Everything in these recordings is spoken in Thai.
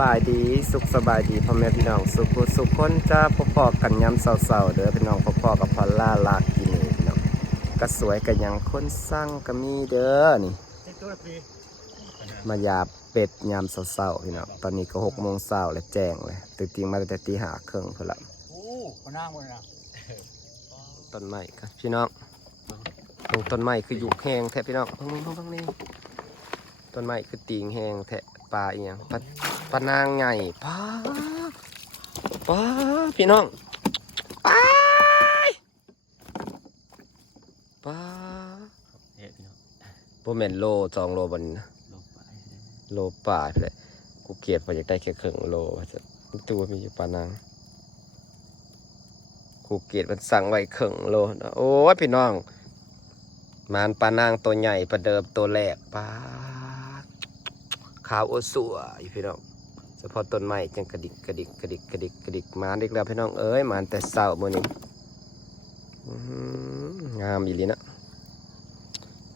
บายดีสุขสบายดีพ่อแม่พี่น้องสุขสุขคนจะพบพอกันย้ำเศร้าๆเด้อพี่น้องพบพอกับพอลล่าลากกินนี่พี่น้องก็สวยกันยังคนสร้างก็มีเด้อนี่เจ็ดตัวละปีมายาเป็ดยามเศร้าๆพี่น้องตอนนี้ก็หกโมงเช้าและแจ้งเลยตื่นตีมาตั้งแต่ตีห้าครึ่งเพื่อละโอ้มานั่งบนนะต้นไม้ครับพี่น้องตรงต้นไม้คืออยู่แห้งแท้พี่น้องเพิ่งเพิ่งเพิ่งนี่ต้นไม้คือตีงแห้งแท้ปลาอีหยังปลา ปลานางใหญ่ปลาปลาพี่น้องปลาปลาเฮ็ดพี่น้องโบแมนโลสองโลบนนะลงไปโลป่าเลยกูเกลียดพออยากได้แค่ครึ่งโลว่าจะตัวมีอยู่ปานางกูเกลียดมันสั่งไว้ครึ่งโลนะโอ้ยพี่น้องมานปานางตัวใหญ่ประเดิมตัวแรกปลาขาวอสัวอยู่พี่น้อง เฉพาะต้นไม้จังกระดิกกระดิกกระดิกกระดิกกระดิกมาเด็กแล้วพี่น้องเอ้ยมานแต่เศร้ามื่อนี้งามอีหลีนะ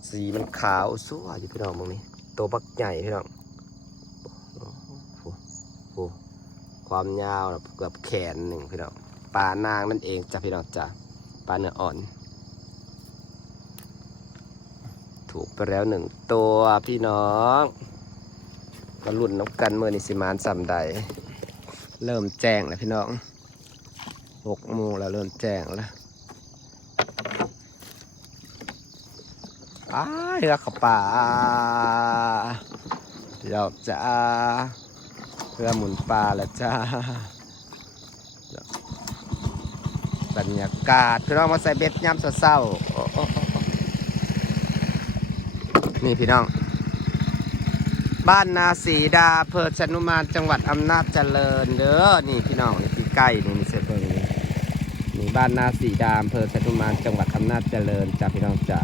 สีมันขาวสัวอยู่พี่น้องมึงนี้ตัวบักใหญ่พี่น้องโอ้โหความยาวเกือบแขนหนึ่งพี่น้องปลานางนั่นเองจ้ะพี่น้องจ้ะปลาเนื้ออ่อน ถูกไปแล้วหนึ่งตัวพี่น้อง มาลุ่นนกกันเมื่อนิสิมานสำใด เริ่มแจ้งแล้วพี่น้องหกโมงแล้วเริ่มแจ้งแล้วอ้ายเรือขับป่าเดี๋ยวจ้าเรือหมุนปลาแล้วจ้าบรรยากาศพี่น้องมาใส่เบ็ดยามเศร้าๆนี่พี่น้อง บ้านนาสีดาเภอชนุมานจังหวัดอำนาจเจริญเด้อนี่พี่น้องนี่ที่ใกล้นี่นี่เสเบิงนี่นี่บ้านนาสีดาเภอชนุมานจังหวัดอำนาจเจริญจ้าพี่น้องจ้า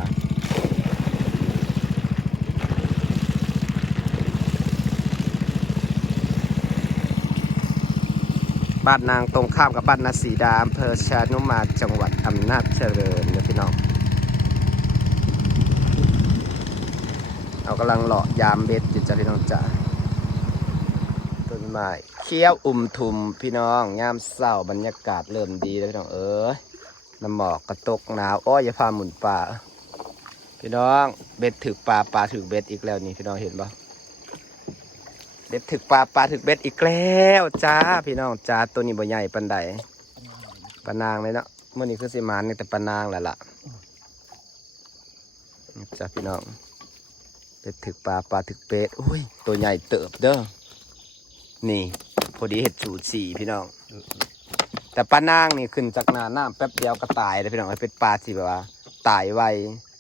บ้านนางตรงข้ามกับบ้านนาสีดาอำเภอชานุมานจังหวัดอำนาจเจริญเด้อพี่น้อง เรากำลังเลาะยามเบ็ดอยู่จ้ะพี่น้องจ้าต้นไม้เคี้ยวอุ่มทุมพี่น้องยามเศร้าบรรยากาศเริ่มดีแล้วพี่น้องเอ้ยน้ำหมอกกระตกหนาวอ้อยอย่าพาหมุนป่าพี่น้องเบ็ดถึกปลาปลาถึกเบ็ดอีกแล้วนี่พี่น้องเห็นปะเบ็ดถึกปลาปลาถึกเบ็ดอีกแล้วจ้าพี่น้องจ้าตัวนี้บ่ใหญ่ปันใดปานางเลยเนาะเมื่อนี้คือสิมานนี่แต่ปานางแหละล่ะจ้าพี่น้อง เป็ดถึกปลาปลาถึกเป็ดอุ้ย ตัวใหญ่เติบเด้อนี่ พอดีเห็ดสูตรสี่พี่น้อง แต่ปลานางนี่ขึ้นจากนาน้ำแป๊บเดียวก็ตายเลยพี่น้องเป็นปลาที่แบบว่า ตายไว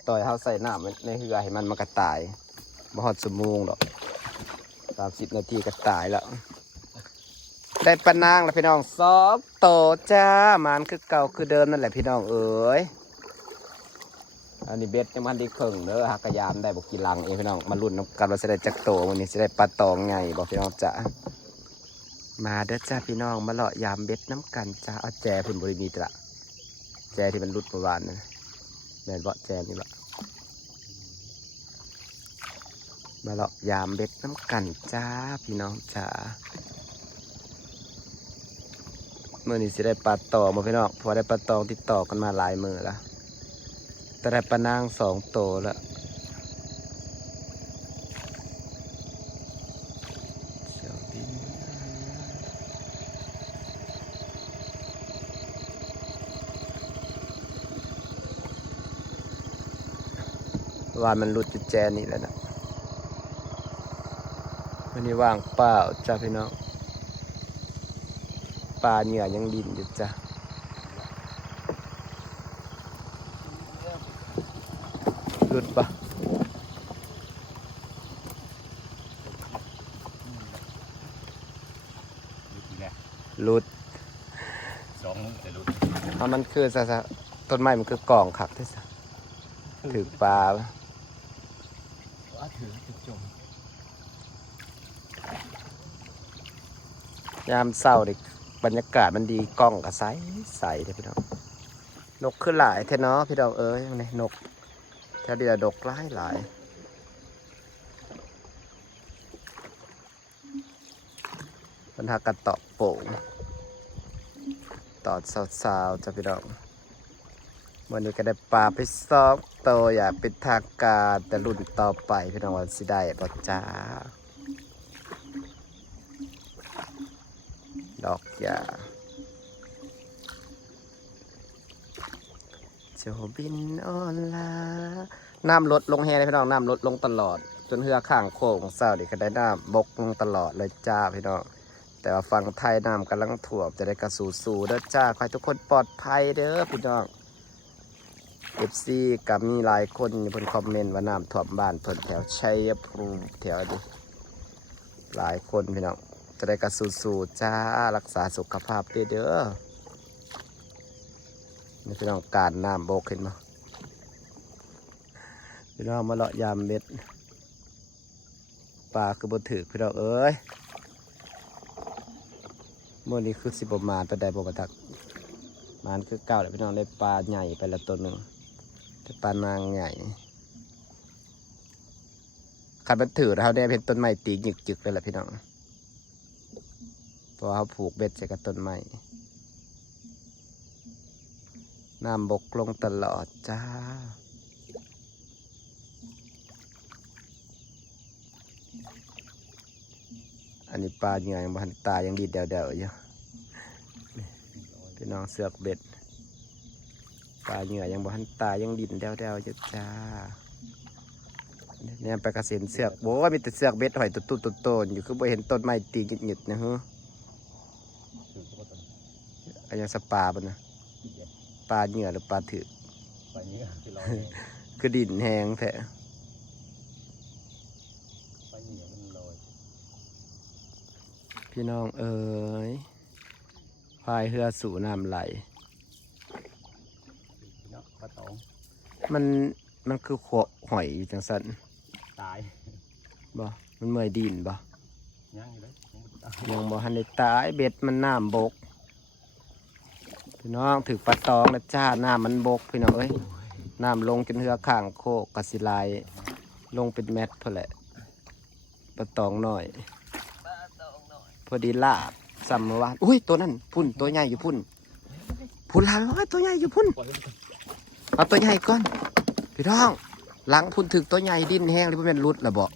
ต่อยเขาใส่น้ำในเรือให้มันมันก็ตายบ่ฮอดสมงหรอกสามสิบนาทีก็ตายแล้วได้ปลานางแล้วพี่น้องซอกโตจ้ามันคือเก่าคือเดิมนั่นแหละพี่น้องเอ๋ย อันนี้เบ็ดยังมันไดีเข่งเด้อหักกระยามได้บอกกี่ลังเองพี่น้องมาลุ้นน้ำกันว่าจะได้จักโตวันนี้จะได้ปลาตองไงบอกพี่น้องจ้ามาเด้อจ้าพี่น้องมาเลาะยามเบ็ดน้ำกันจ้าเอาแจพุ่นบริมีตละแจที่มันรุดเมื่อวานนะแม่นบ่แจนี่บ่มาเลาะยามเบ็ดน้ำกันจ้าพี่น้องจ้าเมื่อนี้จะได้ปลาตองมาพี่น้องพอได้ปลาตองติดต่อกันมาหลายมือแล้ว แต่ได้ปลานางสองโตแล้วเจ้าบินว่ามันหลุดจุดแจนี่แล้วนะวันนี้ว่างเปล่าจ้าพี่น้องปลาเหงื่อยังดินอยู่จ้า หลุดปะดูทีแรกหลุดสองมือแต่รู้เพราะมันคือซะซะต้นไม้มันคือกล่องขับที่ซะถือปลาว่าถือถือจมยามเศร้าเด็กบรรยากาศมันดีกล้องก็ใสใสเด้อพี่น้องนกขึ้นหลายแท้เนาะพี่น้องเอ้ยนี่นก แถวเดียดกหลายหลายปัญหากระตอบโป่งตอดสาวๆจะพี่น้องวันนี้ก็ได้ปลาไปซอกโตอยากเป็นทางการแต่รุ่นต่อไปพี่น้องวันสิได้บ่จ้า ดอกยา จ้าบินออนลาน้ำลดลงแฮเลยพี่น้องน้ำลดลงตลอด จนเหือข้างโค้งเศร้าดิก็ได้น้ำบกลงตลอดเลยจ้าพี่น้องแต่ว่าฝั่งไทยน้ำกำลังถ่วมจะได้กระสูสูเด้อจ้าขอให้ทุกคนปลอดภัยเด้อพี่น้องเอฟซีกับมีหลายคนอยู่บนคอมเมนต์ว่าน้ำท่วมบ้านเพิ่นแถวชัยภูมิแถวนี้หลายคนพี่น้องจะได้กระสูสูจ้ารักษาสุขภาพเด้อ นี่พี่น้องการน้ำโบกเห็นมั้ยพี่น้องมาเลาะยามเม็ดปลาคือบนถือพี่น้องเอ้ยเมื่อนี้คือสิบประมาณตัวใดบกตักมานคือเก่าเลยพี่น้องได้ปลาใหญ่ไปละตัวหนึ่งแต่ปลานางใหญ่ขันมันถือแล้วได้เป็นต้นไม้ตีหยึกจึกๆเลยแหละพี่น้องเพราะเขาผูกเบ็ดใส่กับต้นไม้ น้ำบกลงตลอดจ้า อันนี้ปลาเหงื่อยังบันตายยังดีดเดวๆอยู่พี่น้องเสือกเบ็ด ปลาเหงื่อยังบันตายยังดินเดวๆอยู่จ้าเนี่ยไปกระเซ็นเสือกโว้มีแต่เสือกเบ็ดหอยตุ้ๆโตๆอยู่คือบ่เห็นต้นไม้ตีหยึดๆนะฮะอพวกต้นนยังสปาปะนะ ปลาเหงื่อหรือปลาถือไปเนี้ยที่เราคือดินแหงแท้ไปเหนียวมันลอยพี่น้องเอ๋ยพายเรือสู่น้ำไหลเนาะปลาตองมันมันคือขวหอยอยู่จังสันตายบ่มันเมื่อยดินบ่ย่างอยู่เลยยังไม่ตายยังบ่ทันได้ตายเบ็ดมันน้ำบก พี่น้องถือปลาตองนะจ้าน้ำมันบกพี่น้องเอ้ยน้ำลงจนเรือข้างโคกกสิลายลงเป็นแมทพอแหละปลาตองหน่อย พอดีลาบสัมวานอุ้ยตัวนั้นพุ่นตัวใหญ่อยู่พุ่นพุ่นลาไปว่าตัวใหญ่อยู่พุ่นเอาตัวใหญ่ก่อนพี่น้องหลังพุ่นถึกตัวใหญ่ดิ้นแห้งหรือว่าเป็นรุดละบ่ย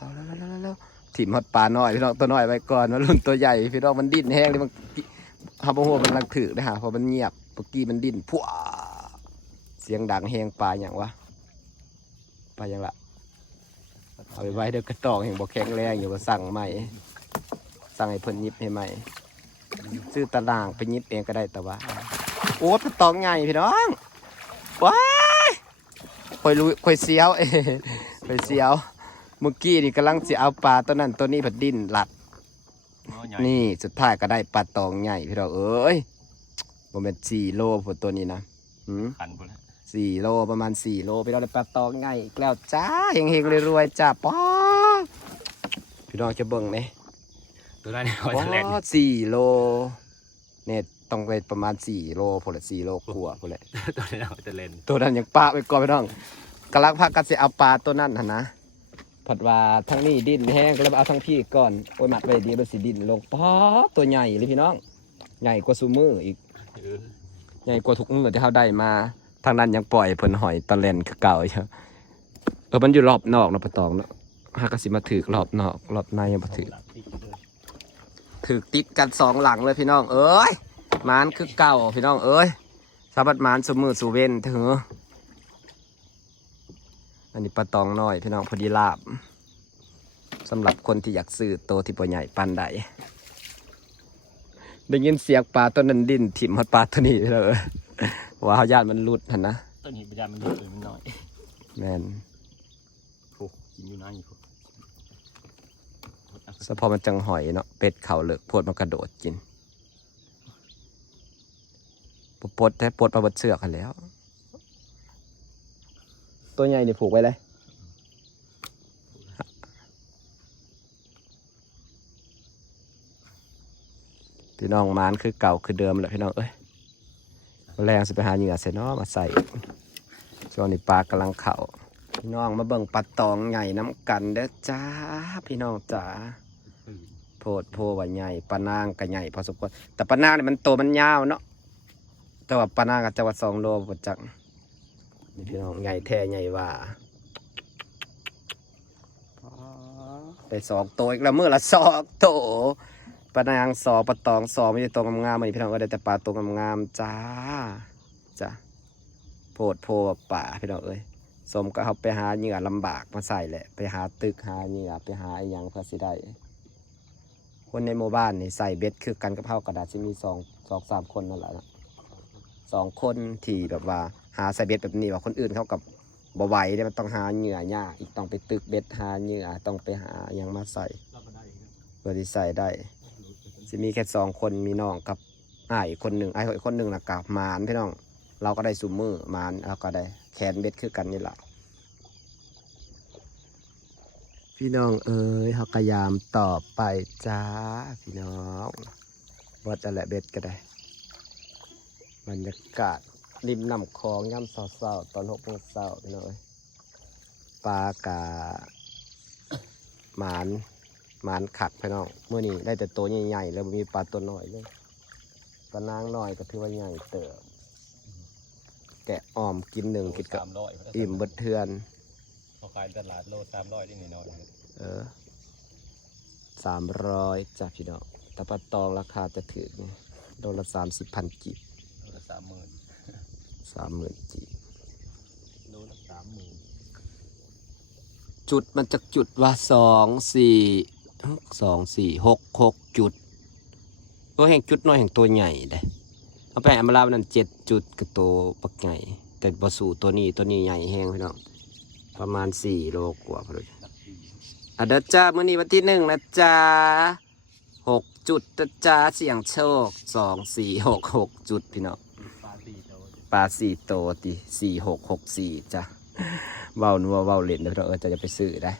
่าล่อยมัน เอาแล้วแล้วแล้ว ถิ่มฮอดปลาน้อยพี่น้องตัวน้อยไปก่อนว่ารุ่นตัวใหญ่พี่น้องมันดิ้นแห้งเลยมันฮาบ่ฮู้ว่ามันลังถือนะฮะเพราะมันเงียบเมื่อกี้มันดิ้นพัวเสียงดังแห้งปลาอย่างวะปลาอย่างละเอาไปไว้เดี๋ยวกระตอกแห่งบ่แข็งแรงอยู่ว่าสั่งใหม่ สั่งให้เพิ่นยิบให้ใหม่ซื้อตารางไปยิบเองก็ได้แต่ว่า โอ้ปลาตองใหญ่พี่น้องว้ายคอยรู้คอยเสียวเอ้คอยเสียว เมื่อกี้นี่กำลังสิเอาปลาตัวนั้นตัวนี้ผัดดิ้นหลัด อ๋อใหญ่นี่สุดท้ายก็ได้ปลาตองใหญ่พี่เราเอ้ยประมาณสี่โลผลตัวนี้นะหืม ขันพุ่นละสี่โลประมาณสี่โลพี่เราได้ปลาตองใหญ่อีกแล้วจ้าเฮงเฮงๆรวยๆจ้าป๊อพี่น้องจะเบิ่งไหมตัวนั้นเนี่ยคอยว้จะแล่นาสี่โลเนี่ยต้องไปประมาณสี่โลพอละสี่โลกว่าพอละตัวนี้คอยจะเล่นตัวนั้นยังปลาไปก่อนพี่น้องกำลังพากันสิเอาปลาตัวนั้นหั่นนะ ผัดว่าทั้งนี้ดินแห้งก็เลยเอาทั้งพี่ก่อนโอ้ยมัดไว้ดีมันสิดินลงป๊อตัวใหญ่เลยพี่น้อง ใหญ่กว่าซูมืออีก ใหญ่กว่าทุกมือที่เขาได้มา ทางนั้นยังปล่อยเพิ่นหอยตะเลนคือเก่าเออมันอยู่รอบนอกนะปะตองเนาะหากสิมาถือรอบนอกรอบในยังบ่ถือถือติดกันสองหลังเลยพี่น้อง เอ้ยมานคือเก่าพี่น้องเอ้ยสาบัดมานสมือสูเวนเถอะ อันนี้ปลาตองน้อยพี่น้องพอดีลาบสำหรับคนที่อยากซื้อโตที่ปใหญ่ปันใดได้ยินเสียงปลาตัวนั้นดิ้นถิ่มฮอดปลาตัวนี้เลยว่าเขาญาติมันหลุดหันนะตัวนี้ประหยัดมันเยอะเลยมันน้อยแมนโอ้กินอยู่นานอยู่พวกสะพอมันจังหอยเนาะเป็ดเขาเลิกพวดมันกระโดดกินปปลดแต่ปลดปลาบดเสือกกันแล้ว ตัวใหญ่นี่ผูกไว้เลยพี่น้องมานคือเก่าคือเดิมแหละพี่น้องเอ้ยแรงสิไปหาเหยื่อเสนาะมาใส่ช่วงนี้ปลากำลังเข่าพี่น้องมาเบิ่งปลาตองใหญ่น้ำกันเด้อจ้าพี่น้องจ๋าโพดโพว่าใหญ่ปลานางก็ใหญ่พอสมควรแต่ปลานางเนี่ยมันโตมันยาวเนาะแต่ว่าปลานางก็จะว่าสองโลปจัก นี่พี่น้องใหญ่แท้ใหญ่หว่าได้สองโตวอีกแล้วมือละสองโตวปลานางสองปลาตองสองไม่ใช่ตัวงามๆมันพี่น้องก็ได้แต่ปลาตัวงามๆจ้าจ้าโพดโพว่าป่าพี่น้องเอ้ยสมก็เขาไปหาเหยื่อลำบากมาใส่แหละไปหาตึกหาเหยื่อไปหาอหยังเพื่อสิได้คนในหมู่บ้านนี่ใส่เบ็ดคือกันกับเฮากระดาษจะมีสองสองสามคนนั่นแหละนะ สองคนที่แบบว่าหาใส่เบ็ดแบบนี้ว่าคนอื่นเขากับบ่ไหวเด้มันต้องหาเหยื่อยากอีกต้องไปตึกเบ็ดหาเหยื่อต้องไปหายังมาใส่รับมอเพื่อที่ใส่ได้จะมีแค่สองคนมีน้องกับอ้ายอีกคนหนึ่งไอ้ายอีกคนหนึ่งนะกับมานพี่น้อง เราก็ได้สุมมือมานเราก็ได้แขนเบ็ดคือกันนี่แหละพี่น้องเอ้ยเขากยามต่อไปจ้าพี่น้องวัดอะไรเบ็ดก็ได้ บรรยากาศริมน้ำคลองย่ำเศร้าๆตอนหกโมงเช้าพี่น้องเอ้ยปลากาหมานหมานขักพี่น้องเมื่อนี้ได้แต่ตัวใหญ่ๆแล้วบ่มีปลาตัวน้อยเลยปลานางน้อยก็ถือว่าใหญ่เติบแกะอ้อมกินหนึ่งกินกับสามร้อยอิ่มเบิดเทือนพอขายตลาดโลสามร้อยได้หน่อยๆเออสามร้อยจ้าพี่น้องแต่ปลาตองราคาจะถึงโลละสามสิบพันกีบโลละสามหมื่นสามหมื่นกีบโลละสามหมื่นจุดมันจะจุดว่าสองสี่สองสี่หกหกจุดก็แห่งจุดน้อยแห่งตัวใหญ่เลยเอาไปอำมาลาวันนั้นเจ็ดจุดกับตัวปักใหญ่แต่บสู่ตัวนี้ตัวนี้ใหญ่แห้งพี่น้องประมาณสี่โลกว่าพอดีลักสี่อะเด้อจ้ามื้อนี้วันที่หนึ่งนะจ้าหกจุดนะจ้าเสี่ยงโชคสองสี่หกหกจุดพี่น้องปลาสี่โต ปลาสี่โตติสี่หกหกสี่จ้ะเว้านัวเว้าเล่นเด้อพี่น้องเออจะจะไปซื้อได้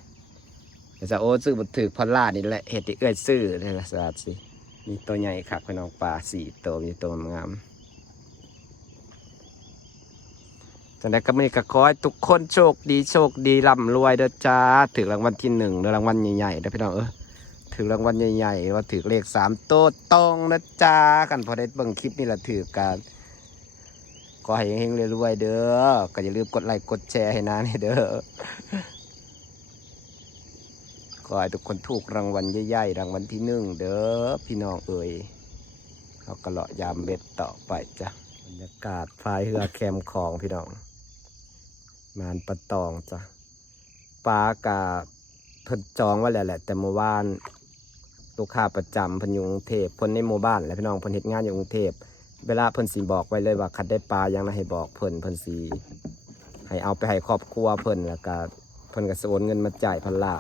แต่จะโอ้ซื้อบ่ถือพอลล่านี่แหละเฮ็ดที่เอ้อยซื้อนี่ละสาดสิมีตัวใหญ่คักพี่น้องปลาสี่โตมีตัวงามจังไดก็มื้อนี้ก็ขอให้ทุกคนโชคดีโชคดีร่ำรวยเด้อจ้าถึงรางวัลที่หนึ่งเด้อรางวัลใหญ่ๆเด้อพี่น้องเออถือรางวัลใหญ่ๆว่าถือเลขสามโต๊ะตรงนะจ๊ะกันพอได้เบิ่งคลิปนี่แหละถือกัน ก็ให้เฮงๆรวยๆเด้อ ก็อย่าลืมกดไลค์กดแชร์ให้นะนี่เด้อขอให้ทุกคนถูกรางวัลใหญ่ๆรางวัลที่หนึ่งเด้อพี่น้องเอ๋ยเขาก็เลาะยามเบ็ดต่อไปจ้ะบรรยากาศพายเรือแคมของพี่น้อง มานปะตองจ้ะปลากาเพิ่นจองไว้แล้วแหละ แต่เมื่อวานลูกค้าประจำเพิ่นอยู่กรุงเทพเพิ่นในหมู่บ้าน และพี่น้องเพิ่นเฮ็ดงานอยู่กรุงเทพ เวลาเพิ่นสิบอกไว้เลยว่าคัดได้ปลายังนะให้บอกเพิ่นเพิ่นสิให้เอาไปให้ครอบครัวเพิ่นแล้วก็เพิ่นก็สโอนเงินมาจ่ายพันล้า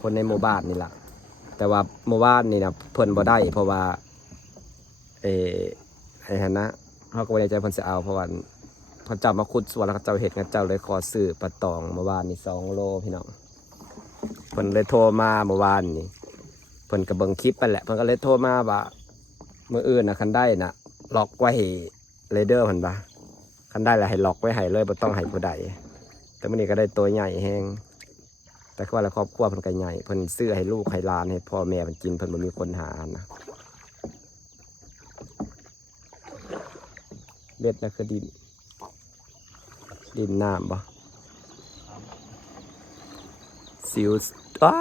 คนในหมู่บ้านนี่แหละแต่ว่าหมู่บ้านนี่นะเพิ่นบ่ได้ เพราะว่าเออไอ้หั่นนะเขาก็บ่ได้ใจเพิ่นสิเอาเพราะว่าเพิ่นเจ้ามาขุดสวนแล้วก็เจ้าเฮ็ดงันเจ้าเลยขอซื้อปลาตองเมื่อวานนี่สองโลพี่น้องเพิ่นเลยโทรมาเมื่อวานนี่เพิ่นก็เบิงคลิปไปแหละเพิ่นก็เลยโทรมาว่าเมื้ออื่นน่ะคันได้น่ะ ล็อกไว้เรเดอร์เพิ่นบ่าคันได้แล้วให้ล็อกไว้ให้เลยบ่ต้องให้ผู้ใดแต่มื้อนี้ก็ได้ตัวใหญ่แฮงแต่ว่าละครอบครัวเพิ่นก็ใหญ่เพิ่นซื้อให้ลูกให้หลานให้พ่อแม่เพิ่นกินเพิ่นบ่มีคนหานะเบ็ดนะคือดิน ดินน้ำบ่สิวอ้า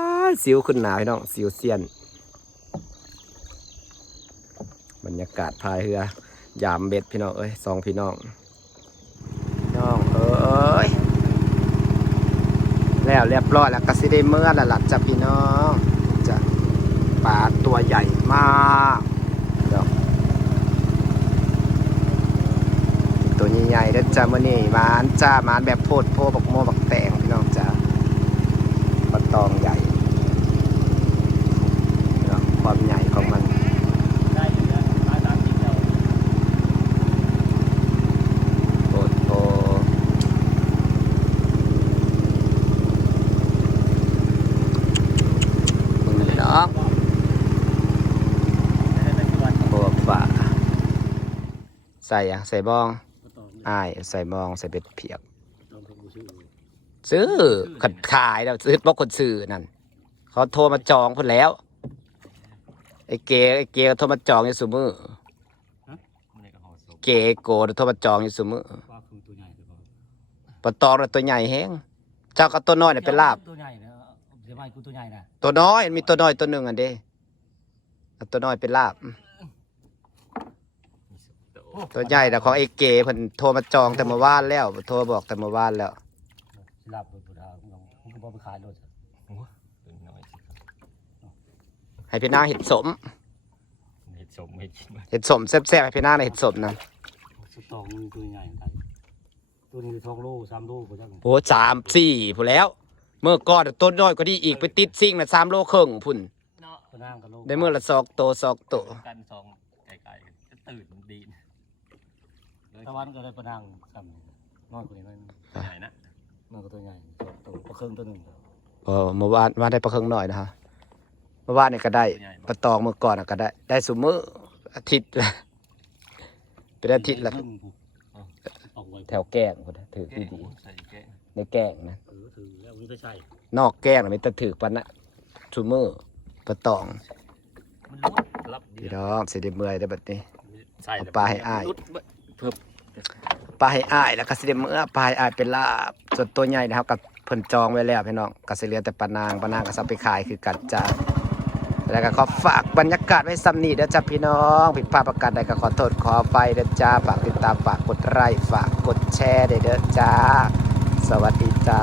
สิวขึ้นหนาพี่น้องสิวเซียน บรรยากาศพายเรือยามเบ็ดพี่น้องเอ้ยสองพี่น้องน้องเอ้ยแล้วเรียบร้อยแล้วก็สิได้เมื่อล้วล่ะจ้ะพี่น้องจะปลาตัวใหญ่มากดี๋ยวตัวใหญ่ๆเด้อจ้ามื่อนี้มานจ้ามานแบบโพดโพบักโมบักแตงพี่น้องจ้า ปลาตองใหญ่เนาะความใหญ่ของมัน ได้อยู่แล้วปลาสามสิบเจ้า โอ้โหมึงเนาะ ได้ได้กี่วัน โอ้ฝ่า ใส่อะใส่บองก็ต่ออ้ายใส่บองใส่เบ็ดเพียกต้องทำบูชื่อซื้อขัดขายแล้วซื้อบอกคนซื้อนั่นเขาโทรมาจองพุ่นแล้วไอ้เกไอ้เกก็โทรมาจองอยู่ซุมือมันนี่ก็ห่อศพเกไอ้โกโทรมาจองอยู่ซุมือว่าคือตัวใหญ่หรือเปล่าปลาตองน่ะตัวใหญ่แฮงเจ้าก็ตัวน้อยน่ะเป็นลาบตัวใหญ่นะเดี๋ยวไม่กูตัวใหญ่นะตัวน้อยมีตัวน้อยตัวหนึ่งอันเด้เอาตัวน้อยเป็นลาบ ตัวใหญ่แต่ของไอ้เก๋เพิ่นโทรมาจองแต่เมื่อวานแล้วโทรบอกแต่เมื่อวานแล้วสิลาบโดยบุตรมึงก็บอกไปขายรถตัวน้อยสิครับให้พี่นางเห็ดสมเห็ดสมไม่กินเห็ดสมแซ่บๆให้พี่นางน่ะเห็ดสมนะสุดตองมึงตัวใหญ่กันตัวนี้ทองโลสามโลกูจังโอ้สามสี่ผู้นแล้ว เมื่อก่อนต้นน้อยก็ดีอีกไปติดซิ่งน่ะสามโลครึ่งพุ่นเนาะตัวนั่งกับโลได้เมื่อละซอกโตซอกโตกันสองไก่ๆกันจะตื่นดีนะ ตะวันก็ได้ปะนังซ้ำน้อยกว่านี้หน่อยใหญ่นะมันก็ตัวใหญ่ตัวตัวเครื่องตัวหนึ่งเออเมื่อวานวานได้ประครึ่งหน่อยนะฮะเมื่อวานนี่ก็ได้ปลาตองเมื่อก่อนน่ะก็ได้ ได้สุมืออาทิตย์ละเป็นอาทิตย์ละครึ่งผูกออกไว้แถวแกล้งพุ่นน่ะถือแกงดีใส่แกงๆในแกล้งนะเออถือแล้วนี่ก็ใช่นอกแกล้งน่ะมีแต่ถือปันนะสุมือปลาตองมันรุดรับดีพี่น้องสิได้เมื่อยได้อบัดนี้ใส่เอาปลาให้อ้าย รุดเบิด เพิ่มปลาให้อ้ายแล้วก็สิได้เมื่อปลาให้อ้ายเป็นลาบส่วนตัวใหญ่นะครับกับเพิ่นจองไว้แล้วพี่น้องก็สิเหลือแต่ปลานางปลานางก็สับไปขายคือกันจ้าแล้วก็ขอฝากบรรยากาศไว้ซ้ำนี้เด้อจ้าพี่น้องผิดพลาดประการใดก็ขอโทษขออภัยเด้อจ้าฝากติดตามฝากกดไลค์ฝากกดแชร์เด้อเด้อจ้า สวัสดีจ้า